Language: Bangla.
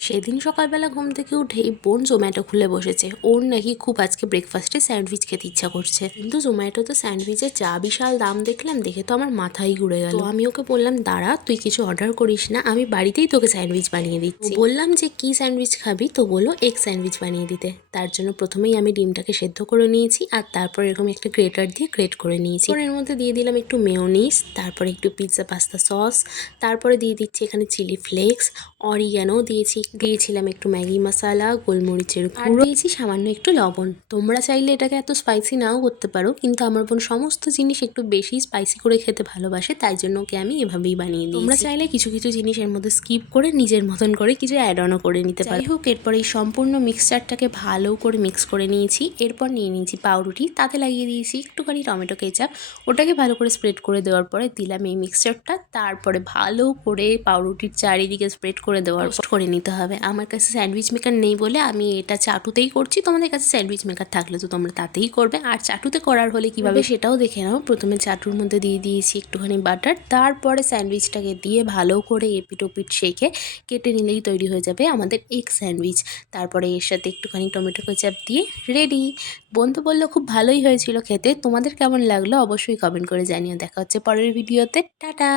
সেদিন সকালবেলা ঘুম থেকে উঠেই বোন জোম্যাটো খুলে বসেছে। ওর নাকি খুব আজকে ব্রেকফাস্টে স্যান্ডউইচ খেতে ইচ্ছা করছে, কিন্তু জোম্যাটোতে স্যান্ডউইচের যা বিশাল দাম দেখলাম, দেখে তো আমার মাথাই ঘুরে গেল। তো আমি ওকে বললাম, দাঁড়া, তুই কিছু অর্ডার করিস না, আমি বাড়িতেই তোকে স্যান্ডউইচ বানিয়ে দিচ্ছি। বললাম যে কি স্যান্ডউইচ খাবি, তো বললো এগ স্যান্ডউইচ বানিয়ে দিতে। তার জন্য প্রথমেই আমি ডিমটাকে সেদ্ধ করে নিয়েছি, আর তারপর এরকম একটা গ্রেটার দিয়ে গ্রেট করে নিয়েছি। এর মধ্যে দিয়ে দিলাম একটু মেয়োনিজ, তারপরে একটু পিৎজা পাস্তা সস, তারপরে দিয়ে দিচ্ছি এখানে চিলি ফ্লেক্স, অরিগ্যানো দিয়েছিলাম একটু ম্যাগি মশলা, গোলমরিচের গুঁড়ো, দিয়েছি সামান্য একটু লবণ। তোমরা চাইলে এটাকে এত স্পাইসি নাও করতে পারো, কিন্তু আমার বোন সমস্ত জিনিস একটু বেশি স্পাইসি করে খেতে ভালোবাসে, তাই জন্য ওকে আমি এভাবেই বানিয়ে দিই। তোমরা চাইলে কিছু কিছু জিনিস এর মধ্যে স্কিপ করে নিজের মতন করে কিছু অ্যাড অনও করে নিতে পারো। যাই হোক, এরপর এই সম্পূর্ণ মিক্সচারটাকে ভালো করে মিক্স করে নিয়েছি। এরপর নিয়ে নিয়েছি পাউরুটি, তাতে লাগিয়ে দিয়েছি একটুখানি টমেটো কেচাপ। ওটাকে ভালো করে স্প্রেড করে দেওয়ার পরে দিলাম এই মিক্সচারটা, তারপরে ভালো করে পাউরুটির চারিদিকে স্প্রেড করে দেওয়ার করে নিতে হবে। আমার কাছে স্যান্ডউইচ মেকার নেই বলে আমি এটা চাটুতেই করছি। তোমাদের কাছে স্যান্ডউইচ মেকার থাকলে তো তোমরা তাতেই করবে, আর চাটুতে করার হলে কিভাবে সেটাও দেখে নাও। প্রথমে চাটুর মধ্যে দিয়ে দিয়েছি একটুখানি বাটার, তারপরে স্যান্ডউইচটাকে দিয়ে ভালো করে এপিট ওপিট শেখে কেটে নিলেই তৈরি হয়ে যাবে আমাদের এগ স্যান্ডউইচ। তারপরে এর সাথে একটুখানি টমেটো কেচাপ দিয়ে রেডি। বন্ধু বললো খুব ভালোই হয়েছিল খেতে। তোমাদের কেমন লাগলো অবশ্যই কমেন্ট করে জানিও। দেখা হচ্ছে পরের ভিডিওতে। টাটা।